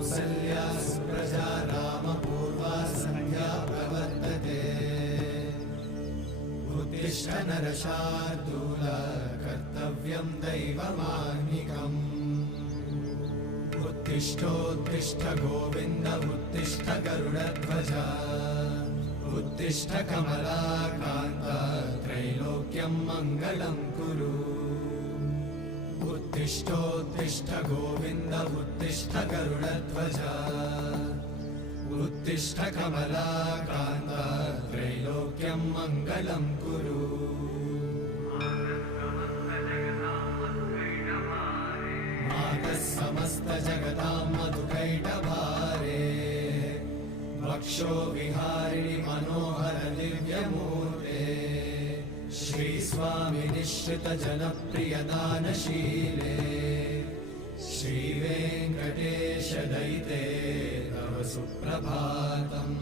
कौसल्या सुप्रजा रामपूर्वा सन्ध्या प्रवर्तते उत्तिष्ठ नरशार्दूल कर्तव्यं दैवमाह्निकम् उत्तिष्ठोत्तिष्ठ गोविन्द उत्तिष्ठ गरुडध्वज उत्तिष्ठ कमलाकान्त त्रैलोक्यं मङ्गलं कुरु उत्तिष्ठोत्तिष्ठ गोविन्द उत्तिष्ठ गरुडध्वज उत्तिष्ठ कमलाकान्त त्रैलोक्यं मङ्गलं कुरु मातः समस्त जगतां मधुकैटभारे वक्षो विहारिणि मनोहर दिव्यमूर्ते श्रीस्वामि निश्रित जनप्रिय दानशीले श्रीवेङ्कटेश दयिते तव सुप्रभातम्।